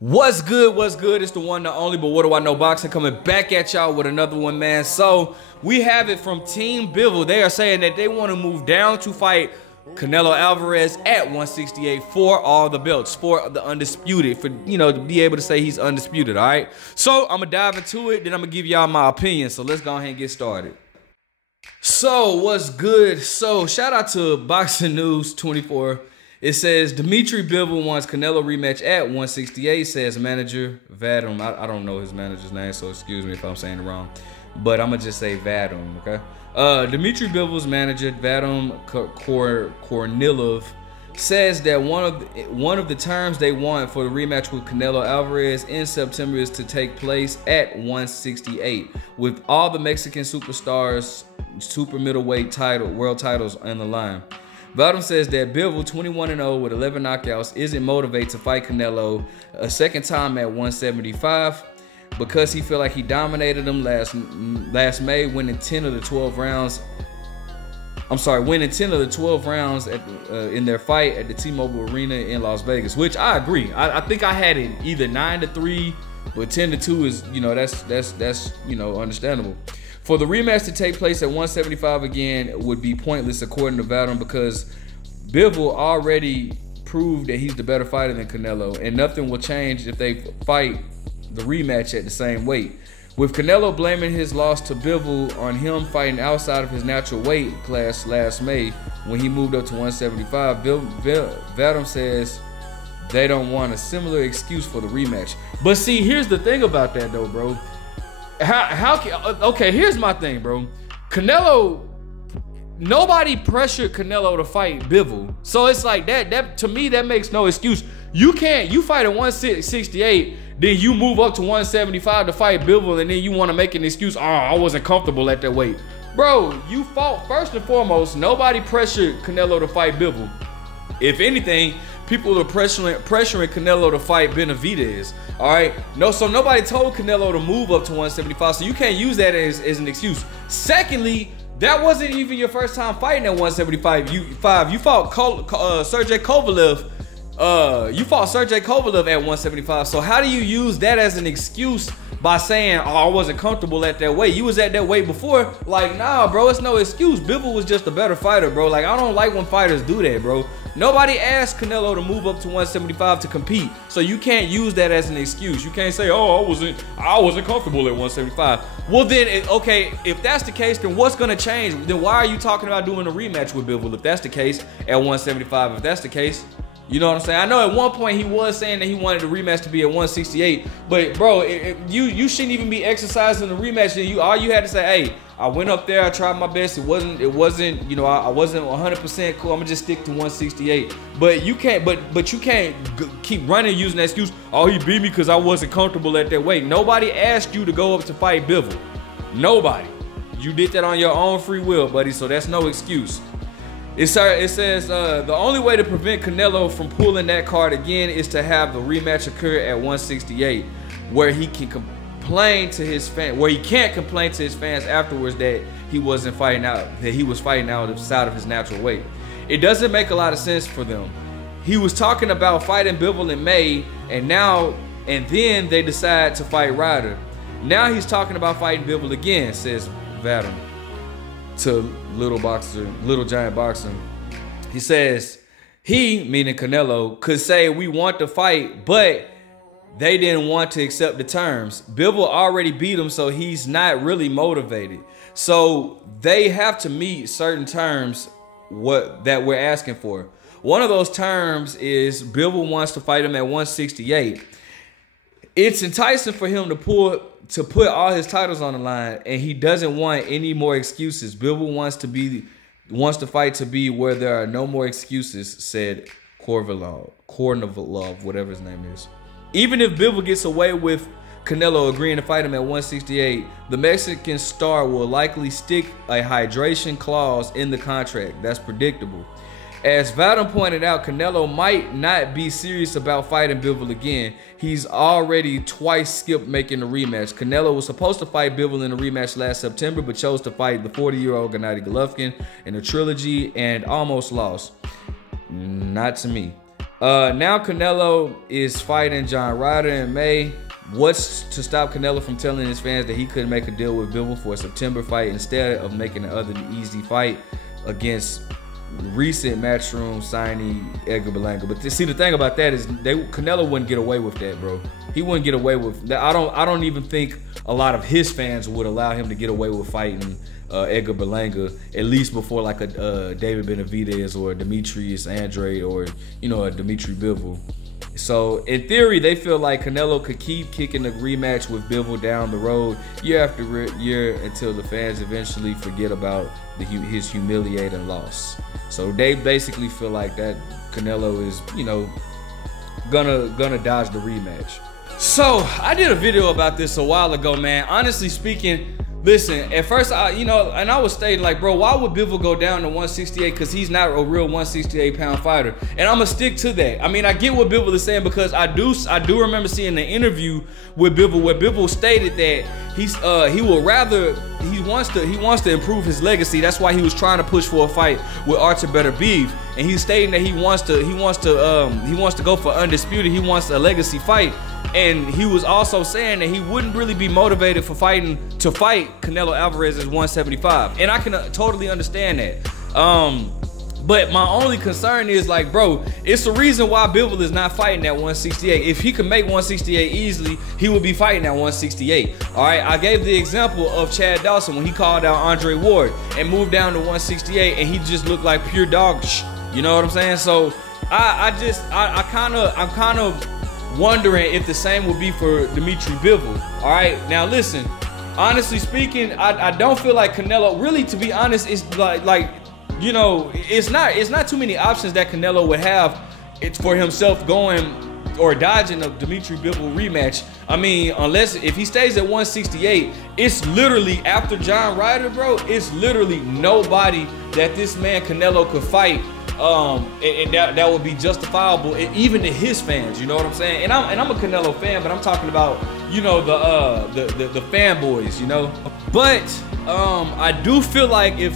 What's good? What's good? It's the one, the only, but what do I know boxing, coming back at y'all with another one, man. So we have it from Team Bivol. They are saying that they want to move down to fight Canelo Alvarez at 168 for all the belts, for the undisputed, for, you know, to be able to say he's undisputed. All right, so I'm gonna dive into it, then I'm gonna give y'all my opinion. So let's go ahead and get started. So what's good? So shout out to Boxing News 24. It says Dmitry Bivol wants Canelo rematch at 168, says manager Vadim. I don't know his manager's name, so excuse me if I'm saying it wrong. But I'm going to just say Vadim, okay? Dmitry Bivol's manager, Vadim Kornilov, says that one of the terms they want for the rematch with Canelo Alvarez in September is to take place at 168, with all the Mexican superstars, super middleweight world titles on the line. Vadim says that Bivol, 21-0 with 11 knockouts, isn't motivated to fight Canelo a second time at 175 because he feel like he dominated him last May, winning 10 of the 12 rounds. Winning 10 of the 12 rounds in their fight at the T-Mobile Arena in Las Vegas, which I agree. I think I had it either 9-3, but 10-2 is, you know, that's you know, understandable. For the rematch to take place at 175 again would be pointless, according to Vadim, because Bivol already proved that he's the better fighter than Canelo, and nothing will change if they fight the rematch at the same weight. With Canelo blaming his loss to Bivol on him fighting outside of his natural weight class last May when he moved up to 175, Vadim says they don't want a similar excuse for the rematch. But see, here's the thing about that though, bro. Okay, here's my thing, bro. Canelo, nobody pressured Canelo to fight Bivol. So it's like that to me, that makes no excuse. You fight at 168, then you move up to 175 to fight Bivol, and then you want to make an excuse, oh, I wasn't comfortable at that weight. Bro, you fought, first and foremost, nobody pressured Canelo to fight Bivol. If anything, people are pressuring Canelo to fight Benavidez. All right, so nobody told Canelo to move up to 175, so you can't use that as an excuse. Secondly, that wasn't even your first time fighting at 175. You fought Sergey Kovalev. You fought Sergey Kovalev at 175. So how do you use that as an excuse by saying, oh, I wasn't comfortable at that weight? You was at that weight before. Like, nah, bro, it's no excuse. Bivol was just a better fighter, bro. Like, I don't like when fighters do that, bro. Nobody asked Canelo to move up to 175 to compete, so you can't use that as an excuse. You can't say, oh, I wasn't comfortable at 175. Well then, okay, if that's the case, then what's gonna change? Then why are you talking about doing a rematch with Bivol if that's the case at 175? If that's the case, you know what I'm saying? I know at one point he was saying that he wanted the rematch to be at 168, but bro, you shouldn't even be exercising the rematch. And all you had to say, hey, I went up there, I tried my best. It wasn't, you know, I wasn't 100% cool. I'm gonna just stick to 168. But you can't, but you can't keep running using that excuse. Oh, he beat me because I wasn't comfortable at that weight. Nobody asked you to go up to fight Bivol. Nobody. You did that on your own free will, buddy. So that's no excuse. It says the only way to prevent Canelo from pulling that card again is to have the rematch occur at 168, where he can complain to his fans, where he can't complain to his fans afterwards that he wasn't fighting out, that he was fighting outside of his natural weight. It doesn't make a lot of sense for them. He was talking about fighting Bivol in May, and then they decide to fight Ryder. Now he's talking about fighting Bivol again, says Vadim to Little Giant Boxing. He says he, meaning Canelo, could say we want to fight, but they didn't want to accept the terms. Bivol already beat him, so he's not really motivated. So they have to meet certain terms that we're asking for. One of those terms is Bivol wants to fight him at 168. It's enticing for him to put all his titles on the line, and he doesn't want any more excuses. Bivol wants to fight to be where there are no more excuses, said Kornilov, whatever his name is. Even if Bivol gets away with Canelo agreeing to fight him at 168, the Mexican star will likely stick a hydration clause in the contract. That's predictable. As Vadim pointed out, Canelo might not be serious about fighting Bivol again. He's already twice skipped making the rematch. Canelo was supposed to fight Bivol in a rematch last September, but chose to fight the 40-year-old Gennady Golovkin in a trilogy and almost lost. Not to me. Now Canelo is fighting John Ryder in May. What's to stop Canelo from telling his fans that he couldn't make a deal with Bivol for a September fight instead of making the other easy fight against recent Matchroom signee Edgar Berlanga? But see, the thing about that is Canelo wouldn't get away with that, bro. He wouldn't get away with that. I don't even think a lot of his fans would allow him to get away with fighting Edgar Berlanga, at least before like a David Benavidez or a Demetrius Andrade or, you know, a Dmitry Bivol. So in theory, they feel like Canelo could keep kicking the rematch with Bivol down the road year after year until the fans eventually forget about his humiliating loss. So they basically feel like that Canelo is, you know, gonna dodge the rematch. So I did a video about this a while ago, man. Honestly speaking, listen, at first, you know, and I was stating like, bro, why would Bivol go down to 168? Because he's not a real 168-pound fighter, and I'm gonna stick to that. I mean, I get what Bivol is saying because I do remember seeing the interview with Bivol where Bivol stated that he wants to improve his legacy. That's why he was trying to push for a fight with Artur Beterbiev, and he's stating that he wants to go for undisputed. He wants a legacy fight. And he was also saying that he wouldn't really be motivated to fight Canelo Alvarez at 175. And I can totally understand that. But my only concern is like, bro, it's the reason why Bivol is not fighting at 168. If he could make 168 easily, he would be fighting at 168. All right, I gave the example of Chad Dawson when he called out Andre Ward and moved down to 168, and he just looked like pure dog shit. You know what I'm saying? So I'm kind of wondering if the same will be for Dmitry Bivol. All right, now listen, honestly speaking, I don't feel like Canelo, really, to be honest, it's like you know, it's not too many options that Canelo would have for himself going or dodging a Dmitry Bivol rematch. I mean, if he stays at 168, it's literally, after John Ryder, bro, it's literally nobody that this man Canelo could fight. And that would be justifiable, even to his fans. You know what I'm saying? And I'm a Canelo fan, but I'm talking about, you know, the fanboys, you know. But I do feel like if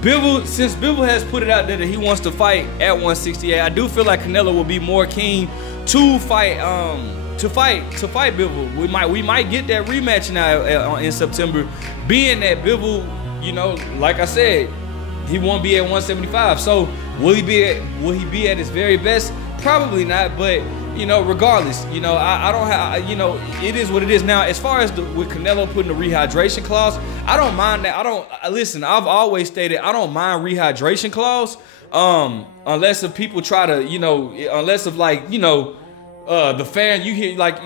Bivol, since Bivol has put it out there that he wants to fight at 168, I do feel like Canelo will be more keen to fight Bivol. We might get that rematch now in September, being that Bivol, you know, like I said, he won't be at 175. So will he be at his very best? Probably not. But you know, regardless, you know, I don't have, you know, it is what it is. Now, as far as with Canelo putting the rehydration clause, I don't mind that. Listen, I've always stated I don't mind rehydration clause, unless if people try to, you know, unless if like, you know, the fan, you hear like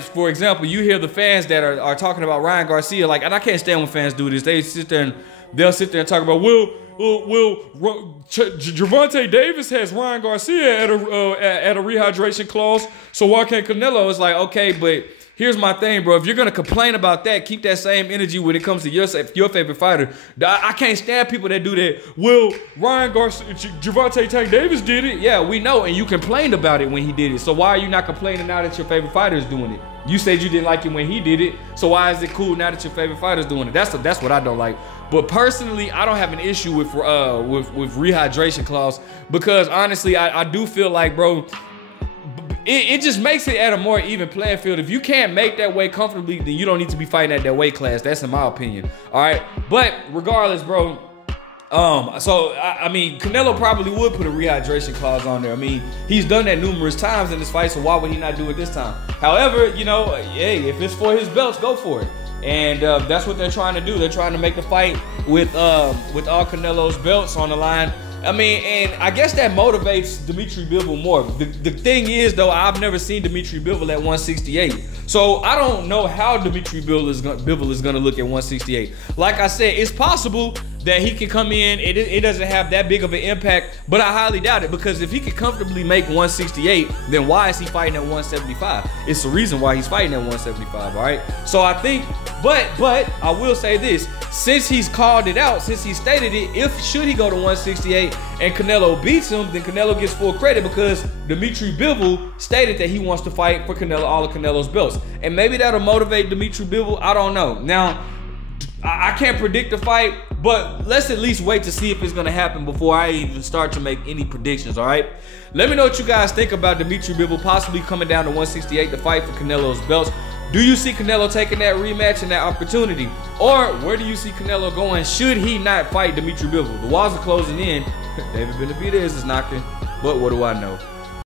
for example, you hear the fans that are talking about Ryan Garcia, like, and I can't stand when fans do this. They'll sit there and talk about, Gervonta Davis has Ryan Garcia at a rehydration clause, so why can't Canelo? It's like, okay, but here's my thing, bro. If you're gonna complain about that, keep that same energy when it comes to your favorite fighter. I can't stand people that do that. Well, Ryan Garcia, Gervonta Tank Davis did it. Yeah, we know, and you complained about it when he did it. So why are you not complaining now that your favorite fighter is doing it? You said you didn't like it when he did it, so why is it cool now that your favorite fighter is doing it? That's what I don't like. But personally, I don't have an issue with rehydration clause, because honestly, I do feel like, bro, it just makes it at a more even playing field. If you can't make that weight comfortably, then you don't need to be fighting at that weight class. That's in my opinion. All right, but regardless, bro. So I mean, Canelo probably would put a rehydration clause on there. I mean, he's done that numerous times in this fight, so why would he not do it this time? However, you know, hey, if it's for his belts, go for it. And that's what they're trying to do. They're trying to make the fight with all Canelo's belts on the line. I mean, and I guess that motivates Dmitry Bivol more. The thing is, though, I've never seen Dmitry Bivol at 168. So I don't know how Dmitry Bivol is going to look at 168. Like I said, it's possible that he can come in. It doesn't have that big of an impact, but I highly doubt it, because if he could comfortably make 168, then why is he fighting at 175? It's the reason why he's fighting at 175, all right? So I think, but I will say this, since he's called it out, since he stated it, should he go to 168 and Canelo beats him, then Canelo gets full credit, because Dmitry Bivol stated that he wants to fight for Canelo, all of Canelo's belts. And maybe that'll motivate Dmitry Bivol, I don't know. Now, I can't predict the fight, But let's at least wait to see if it's gonna happen before I even start to make any predictions, all right? Let me know what you guys think about Dmitry Bivol possibly coming down to 168 to fight for Canelo's belts. Do you see Canelo taking that rematch and that opportunity? Or where do you see Canelo going should he not fight Dmitry Bivol? The walls are closing in. David Benavidez is knocking, but what do I know?